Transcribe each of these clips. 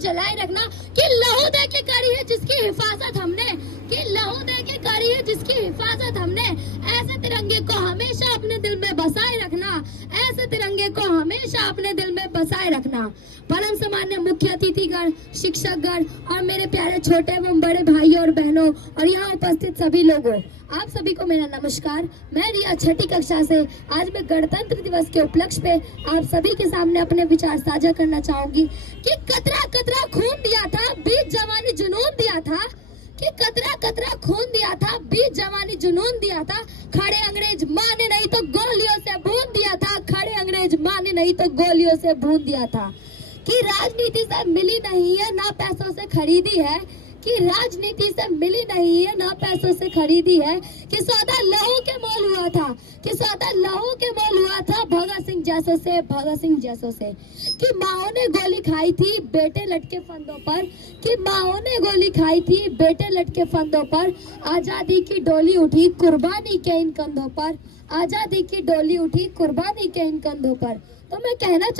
जलाए रखना कि लहू दे के करी है जिसकी हिफाजत हमने, कि लहू दे के करी है जिसकी हिफाजत हमने। ऐसे तिरंगे को हमेशा अपने दिल में बसाए रखना, ऐसे तिरंगे को हमेशा अपने दिल में बसाए रखना। परम सम्मान्य मुख्य अतिथिगण, शिक्षकगण और मेरे प्यारे छोटे एवं बड़े भाइयों और बहनों और यहाँ उपस्थित सभी लोगों, आप सभी को मेरा नमस्कार। मैं रिया छठी कक्षा से आज मैं गणतंत्र दिवस के उपलक्ष्य पे आप सभी के सामने अपने विचार साझा करना चाहूंगी कि कतरा कतरा खून दिया था, बीच जवानी जुनून दिया था, कि कतरा कतरा खून दिया था, बीच जवानी जुनून दिया था। खड़े अंग्रेज माने नहीं तो गोलियों से भून दिया था, खड़े अंग्रेज माने नहीं तो गोलियों से भून दिया था। कि राजनीति से मिली नहीं है ना पैसों से खरीदी है, कि राजनीति से मिली नहीं है ना पैसों से खरीदी है। कि सौदा लहू के मोल हुआ था, कि सौदा लहू के मोल हुआ था भगत सिंह जैसों से, भगत सिंह जैसों से। कि माओ ने गोली खाई थी बेटे लटके फंदों पर, कि माओ ने गोली खाई थी बेटे लटके फंदों पर। आजादी की डोली उठी कुर्बानी के इन कंधों पर, आजादी की डोली उठी कुर्बानी के इन कंधों पर। तो मैं कहना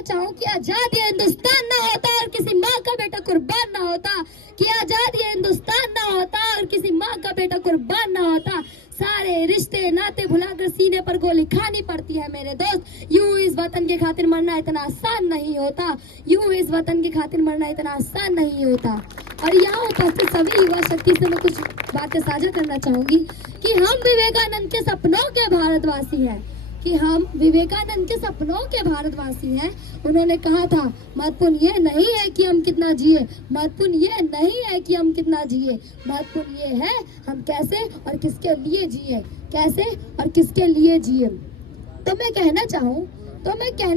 चाहूँ कि आजाद ये हिंदुस्तान ना होता और किसी माँ का बेटा कुर्बान ना होता, कि आजाद ये हिंदुस्तान ना होता और किसी माँ का बेटा कुर्बान ना होता। सारे रिश्ते नाते भुलाकर सीने पर गोली खानी पड़ती है मेरे दोस्त। यूं इस वतन के खातिर मरना इतना आसान नहीं होता, यूं इस वतन के खातिर मरना इतना आसान नहीं होता। और यहाँ उपस्थित सभी युवा शक्ति से मैं कुछ बातें साझा करना चाहूंगी कि हम विवेकानंद के सपनों के भारतवासी हैं, कि हम विवेकानंद के सपनों के भारतवासी हैं। उन्होंने कहा था महत्वपूर्ण ये नहीं है कि हम कितना जिए, महत्वपूर्ण ये नहीं है कि हम कितना जिए, महत्वपूर्ण ये है हम कैसे और किसके लिए जिए, कैसे और किसके लिए जिए। तो मैं कहना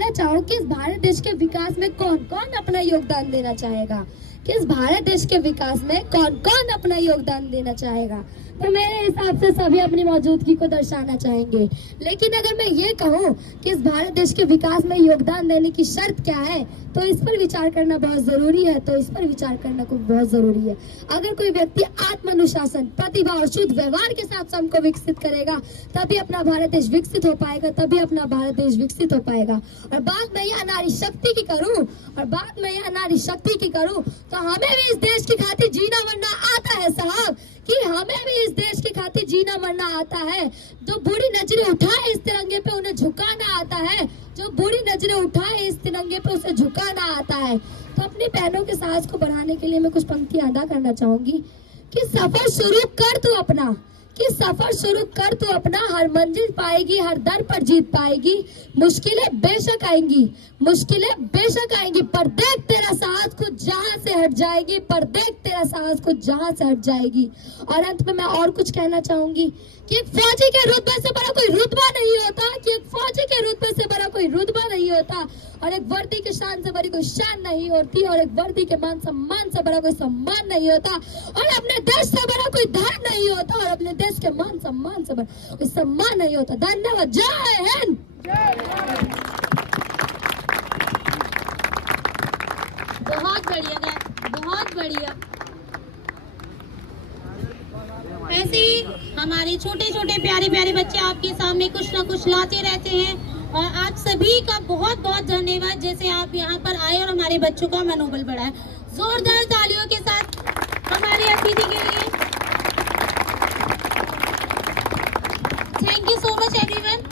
चाहूँ कि इस भारत देश के विकास में कौन कौन अपना योगदान देना चाहेगा, कि इस भारत देश के विकास में कौन कौन अपना योगदान देना चाहेगा। तो मेरे हिसाब से सभी अपनी मौजूदगी को दर्शाना चाहेंगे। लेकिन अगर मैं ये कहूँ कि इस भारत देश के विकास में योगदान देने की शर्त क्या है, तो इस पर विचार करना बहुत जरूरी है, तो इस पर विचार करना को बहुत जरूरी है। अगर कोई व्यक्ति आत्मानुशासन, प्रतिभा और शुद्ध व्यवहार के साथ स्वयं को विकसित करेगा, तभी अपना भारत देश विकसित हो पाएगा, तभी अपना भारत देश विकसित हो पाएगा। और बात मैं यहाँ नारी शक्ति की करूँ, तो हमें भी इस देश की खातिर जीना मरना आता है साहब, कि हमें भी इस देश की खातिर जीना मरना आता है। जो बुरी नजरें उठाए इस तिरंगे पे उन्हें झुकाना आता है, जो बुरी नजरें उठाए इस तिरंगे पे उसे झुकाना आता है। तो अपनी बहनों के साहस को बढ़ाने के लिए मैं कुछ पंक्तियां अदा करना चाहूंगी कि सफर शुरू कर तू अपना, कि सफर शुरू कर तू अपना, हर मंजिल पाएगी, हर दर पर जीत पाएगी। मुश्किलें बेशक आएंगी, पर देख तेरा साहस खुद जहां से हट जाएगी, पर देख तेरा साहस खुद जहां से हट जाएगी। और अंत में मैं और कुछ कहना चाहूंगी कि एक फौजी के रुतबे से बड़ा कोई रुतबा नहीं होता, कि एक फौजी के रुतबे से बड़ा कोई रुतबा नहीं होता, और एक वर्दी की शान से बड़ी कोई शान नहीं होती, और एक वर्दी के मान सम्मान से बड़ा कोई सम्मान नहीं होता, और अपने देश से बड़ा कोई धर्म नहीं होता, और अपने देश के मान सम्मान से बड़ा कोई सम्मान नहीं होता। धन्यवाद। जय हिंद। बहुत बढ़िया, बहुत बढ़िया। ऐसे ही हमारे छोटे छोटे प्यारे प्यारे बच्चे आपके सामने कुछ ना कुछ लाते रहते हैं, और आप सभी का बहुत बहुत धन्यवाद जैसे आप यहाँ पर आए और हमारे बच्चों का मनोबल बढ़ाया। जोरदार तालियों के साथ हमारे अतिथि के लिए। Thank you so much everyone.